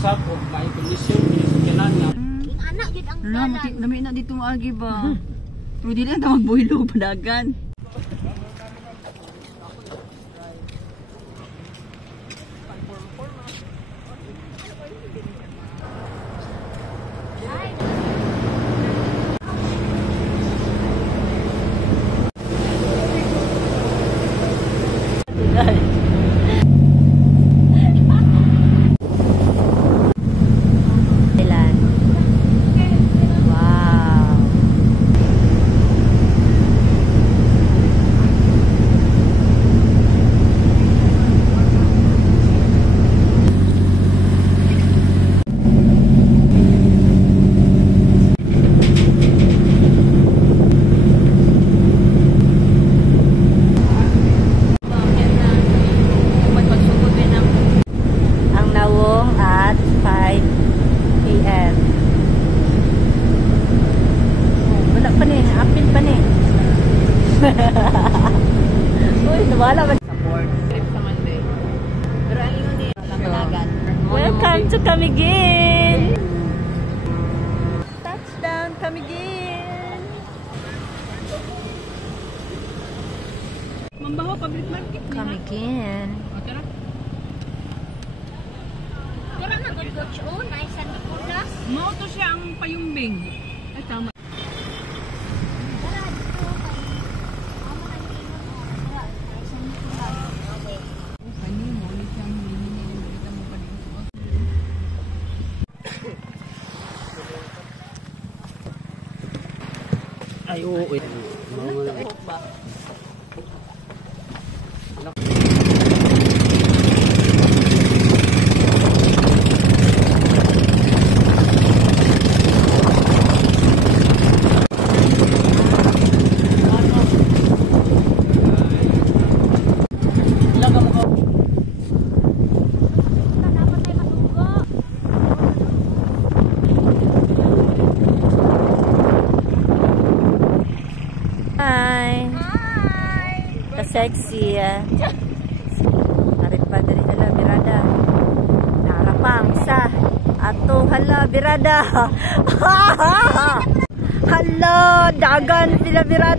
usap o may kondisyon kinahanglan nga. Anak jud ang Ala, lami na dito agi ba. Pero dili na magbuhilo padagan. Uy, nawala ba? Support. Trip sa Monday. Pero ang yun eh, Lamalagan. Welcome to Camiguin! Touchdown, Camiguin! Mambaho, public market. Camiguin. O, tara. Wala na gud ko na isa ni Pulas. Mao to siya ang payumbing. Ay, tama. Ay, oo. Sexy Arit pa diri hala birada. Narapang sa ato hala birada. Hala dagan sila birada.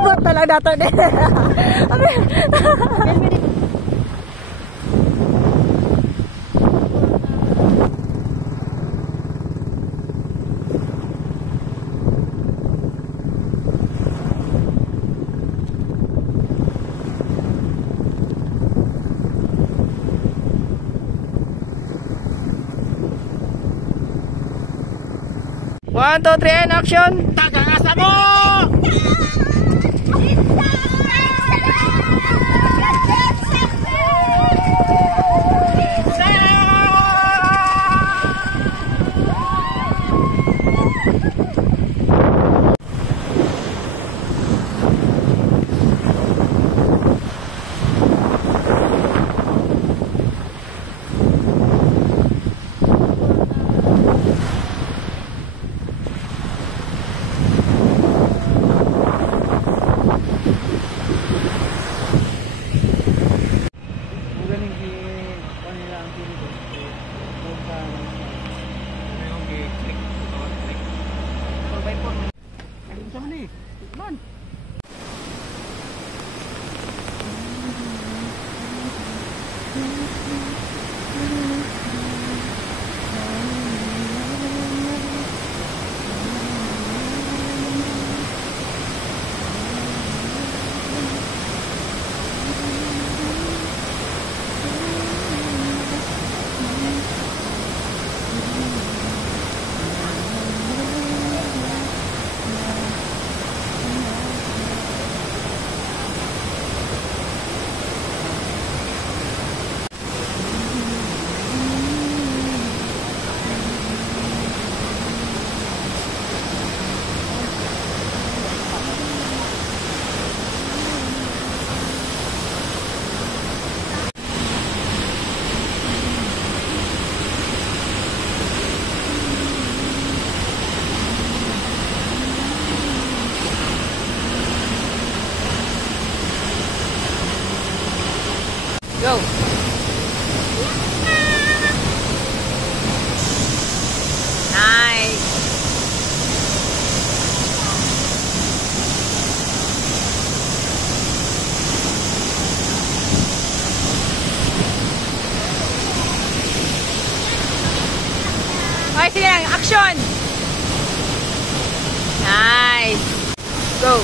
Buat talaga to de. One, two, three, and action! Tagaasa mo! action! Nice! Go!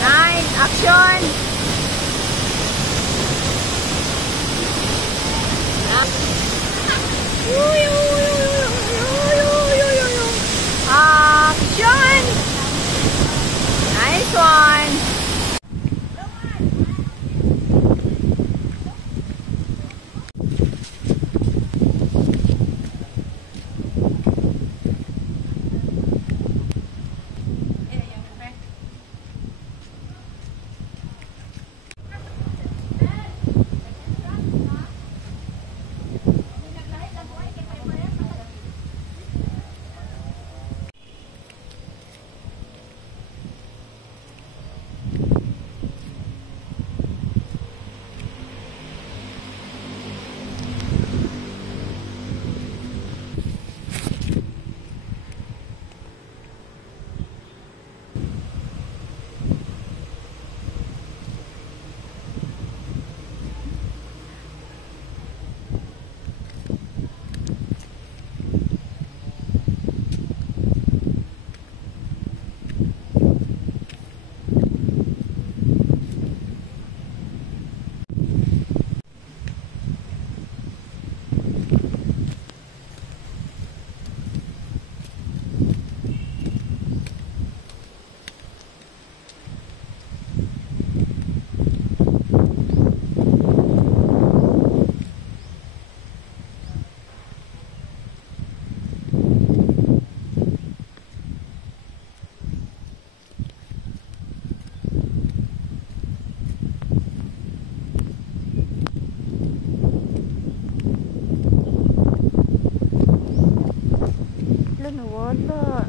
Nice! Action! Action! Nice one! Nawala.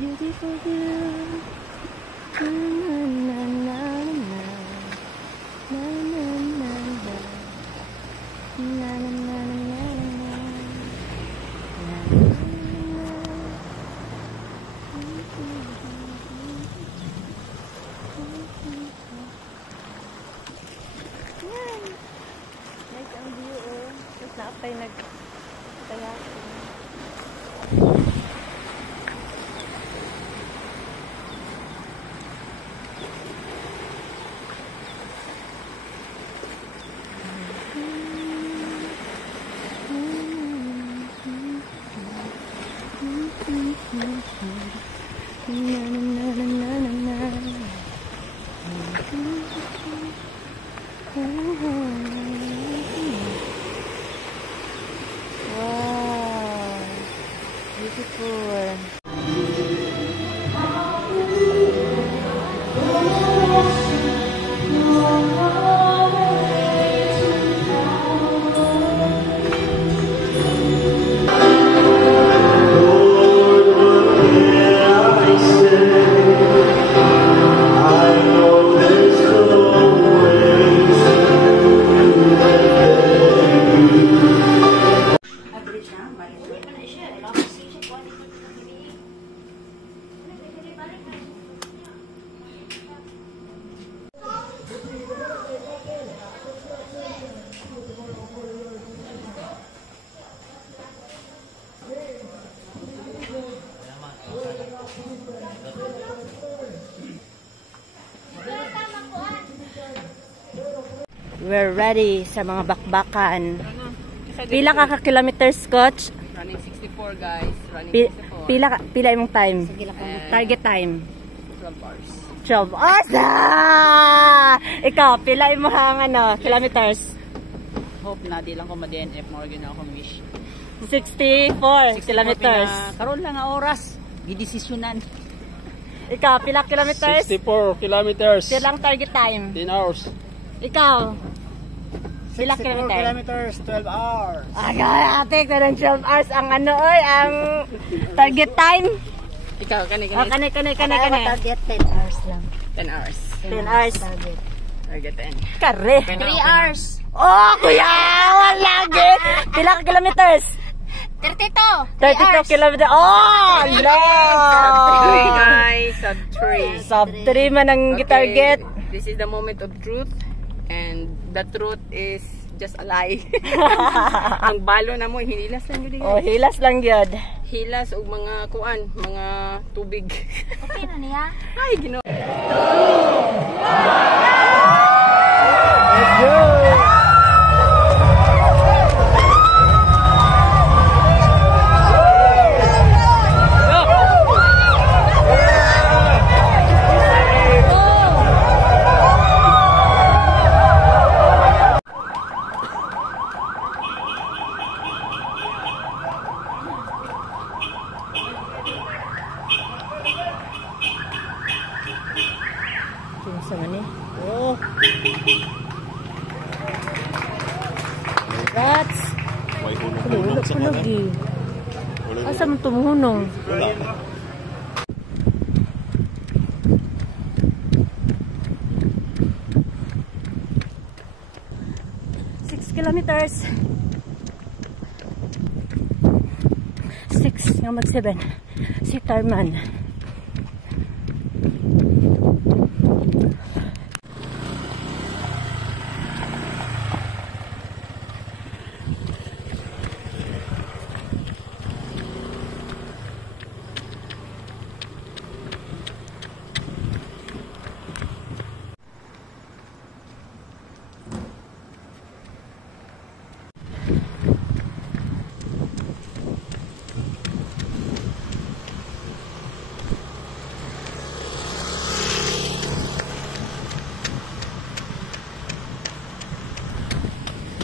Beautiful view. Na, na, na, na, na, na, na, na. Na, na, na, na, na. Na, yan. Nice ang view, oh. Tapos naapay nagtaya. Wow, beautiful. We're ready sa mga bakbakan. Pila ka kilometers, Coach? Running 64, guys. Running 64. pila imong time? Sige lang ko. Target time. 12 hours. 12 hours. Ah! Ikaw, pila imong ano, kilometers? Hope na di lang ko ma-DNF more gina akong wish. 64 kilometers. Karon lang nga oras. Gidesisyonan. Ikaw, pila kilometers? 64 kilometers. Pilang target time? 10 hours. Ikaw, pila kilometers? kilometers, 12 hours. Agay, ate, karang 12 hours ang ano, oy, ang target time. Ikaw, kani. Oh, kani. Target 10 hours lang. 10 hours. 10 hours. Target 10. Kare. 3 hours. Oh, kuya, wala gid. Pila ka kilometers? 32. 32 kilometers. Oh, no. Guys, sub 3. Sub 3 man ang gitarget. This is the moment of truth. And the truth is just a lie. Ang balo na mo, hinilas lang yun. Oh, hilas lang yun. Hilas o mga kuan, mga tubig. Okay na niya. Ay, Ginoo. Let's go. Sa mani. Oh. That's May hulog sa hulog mga. eh. Asa mo tumuhunong? Wala. 6 kilometers. 6 nga mag 7. Si Tarman.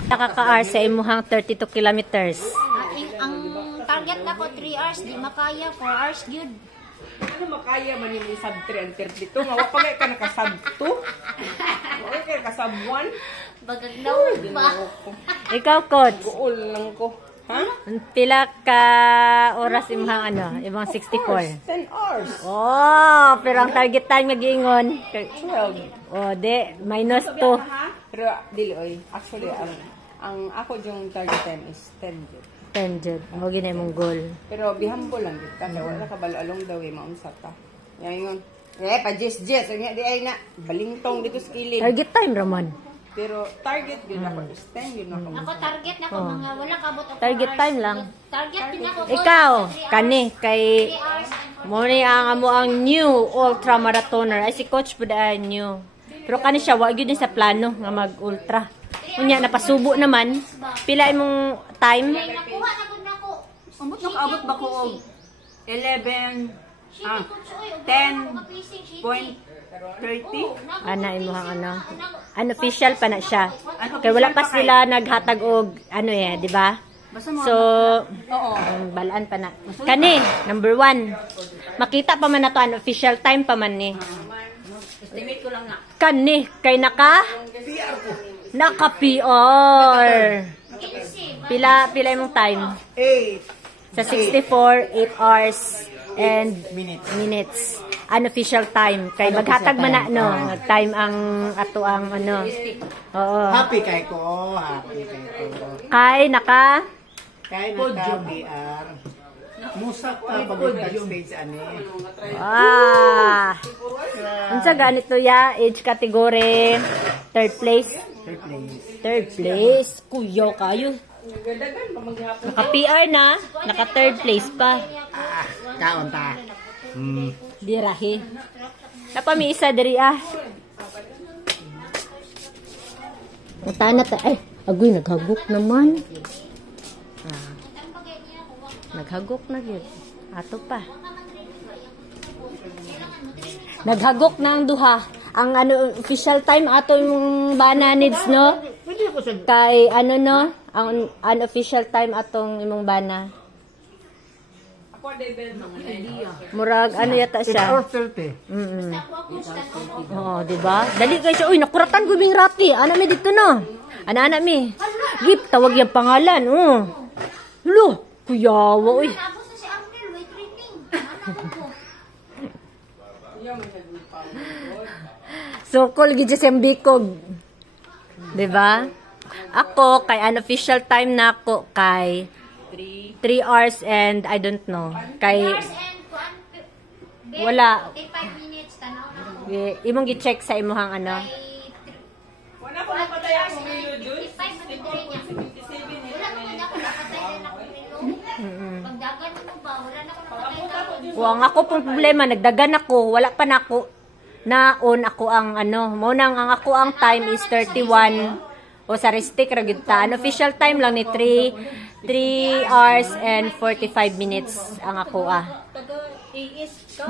Nakaka-hour sa imuhang 32 kilometers. Ang target na ko 3 hours, di makaya 4 hours gyud. Ano makaya man yung sub 3 and 32? Nga, wapagay ka naka-sub 2? Wapagay ka naka-sub 1? Bagag nawag pa. Ikaw, coach. Guol lang ko. Ha? Pila ka oras imuhang ano? Imong 64. 10 hours. Oh, pero ang target time mag-iingon. 12. Oh, de, minus 2. Pero, dili, oy. Actually, ang ako yung target time is 10. 10 jud. Mo ginay mong goal. Pero, bihambo lang dito. Kasi wala ka balo along the way, maunsa ta. Yan yun. Pa, Jess. Nga, di ay na. Balingtong dito sa kilid. Target time, Ramon. Pero, target yun ako. 10 yun ako. Ako target na ko mga walang kabot ako. Target time lang. Target din ako. Ikaw, kani, kay 3 hours and mo ni ang amo ang new ultra marathoner. Ay si coach pud ay new. Pero kani siya wa gyud ni sa plano nga mag-ultra. Unya napasubo naman. Pila imong time? nakuha na gud nako. Ambot nakaabot ba ko og 11, 10.30? Ana imong ano? Unofficial pa na siya. Kay wala pa sila naghatag og ano di ba? So, balaan pa na. Kani, number 1. Makita pa man na to, unofficial time pa man ni. Estimate ko lang na. Kani, kay naka PR. Pila imong time? 8 Sa 64, 8 hours and minutes. Unofficial time. Kay maghatag man na, no? Time ang ato ang ano. Oo. Happy kay ko. Happy kay ko. Kay naka Kay naka-BR. Musak ka pag stage ani. unsa ganito ya? Age category 3rd place. Third place. Kuya kayo. Naka-PR na. Naka-3rd place pa. Kaon ta. Dirahi. Napa may isa diri Utana ta. Ay, agoy naghagok naman. Naghagok na gyud. Ato pa. Naghagok na ang duha. Ang official time ato yung bana needs, no? Kay no? Ang unofficial time atong imong bana. Murag yata siya. 4:30. Oh, di ba? Dali kayo siya. Uy, nakuratan ko bing rati. Ana mi dito no. Ana mi. Gip tawag yung pangalan. Hulo, kuyawa uy. Tapos na si Arnel, may training. So, cool gid sa bikog. Di ba? Ako kay unofficial time na ako kay 3 hours and I don't know. Kay wala. 5 minutes, tanaw na. Imong gi-check sa imuhang ano. Wala ko napatay ako ngayon doon. 55 matuturi niya. Wala ko na ako nakatay din ako nilo. Pagdagan mo ba, wala na ako nakatay na ako. Ang ako pong problema, nagdagan ako, wala pa na ako. Naon ako ang mo nang ang ako ang time is 31. O sa restik ra gyud ta. Official time lang ni 3 hours and 45 minutes ang ako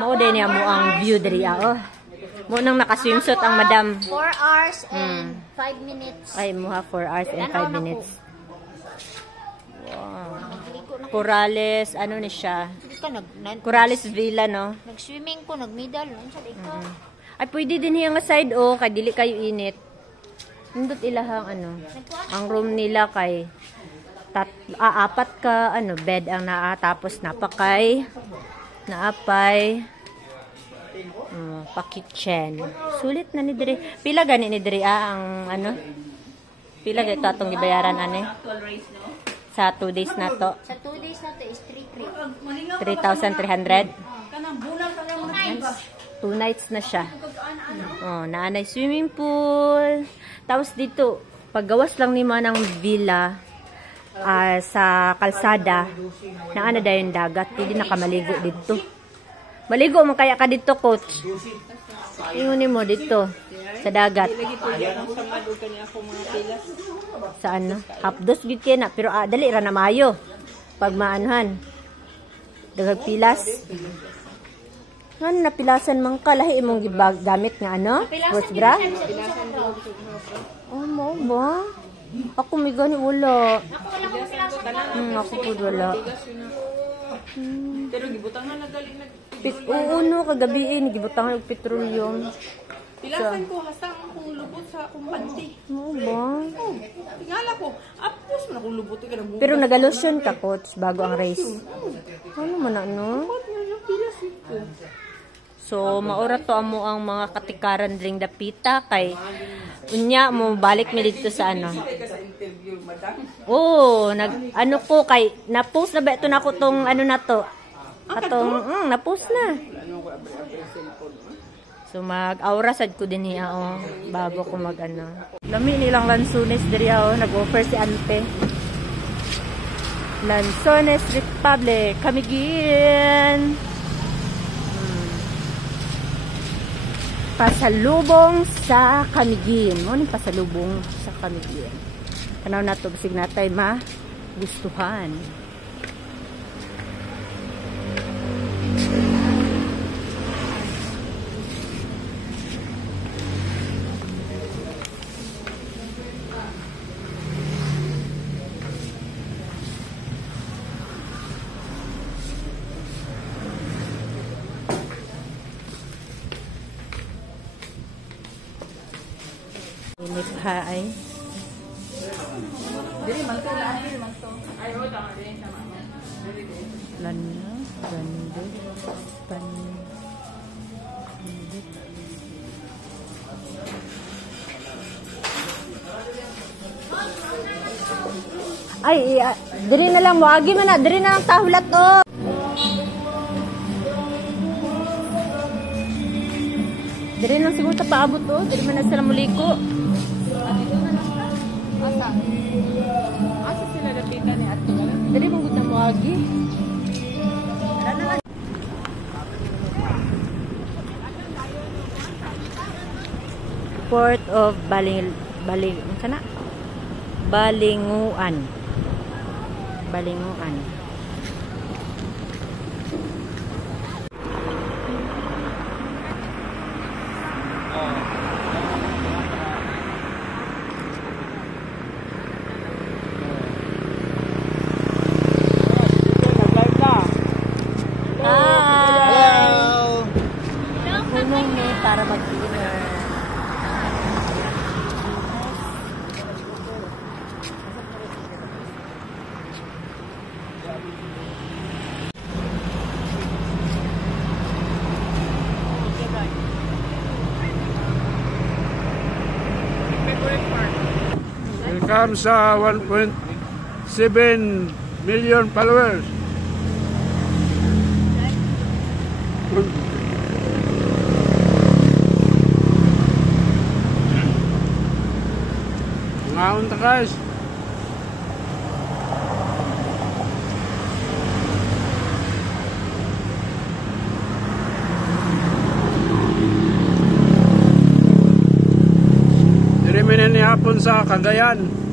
Mao din niya mo ang view diri Mo nang naka-swimsuit ang madam. 4 hours and 5 minutes. Ay, muha 4 hours and 5 minutes. Wow. Corales, ni siya? Corales Villa, no? Nag-swimming ko, nag-middle. Ano sa ikaw? Ay, pwede din hiyang side, kay dili kayo init. Nindot ilahang ang room nila kay apat ka bed ang tapos naapay pa kitchen. Sulit na ni diri. Pila gani ni diri ang pila gito atong gibayaran sa 2 days na to. Sa 2 days na to is 3,300. 2 nights na siya. Naanay swimming pool. Tapos dito, paggawas lang ni ng villa sa kalsada, naana dayon dagat, hindi nakamaligo dito. Maligo mo kaya ka dito, coach. Ingunin mo dito sa dagat. Sa hapdos gid kay na, pero dali ra na maayo. Pag maanuhan. Daghang pilas. Napilasan man ka lahi imong gamit nga sports bra? Mo ba? Ako may gani wala. Ako po wala. Pero gibutang na nagali kagabi gibutang og petroleum. Pilasan ko hasang akong lubot sa akong panty. Mo ba? Tingala ko, apos man akong lubot ka nang. Pero nagalotion ka, coach, bago ang race. Ano man Pilas ko. So, maura to amo ang mga katikaran dring dapita kay unya mo balik mi dito sa ko kay na-post na ba ito na ko tong na to. Katong na-post na. So mag-aura sad ko din niya bago ko Lami nilang Lanzones diri nag-offer si Ante. Lanzones Republic, Camiguin. Pasalubong sa Camiguin. Mo ni pasalubong sa Camiguin. Kanaw na to bisig natay gustuhan. Init ha ay. Dili man to lang, dili man to. Ay tama din tama. Lana, ganda, Ay, diri na lang wagi man na, diri na lang tahulat Diri lang siguro paabot diri man na sila muliko. Asa sila dapita ni Ate? Diri mong gud na wagi. Port of Balinguan. welcome sa 1.7 million followers. Ngaon ta guys. Diri man ni hapon sa Cagayan.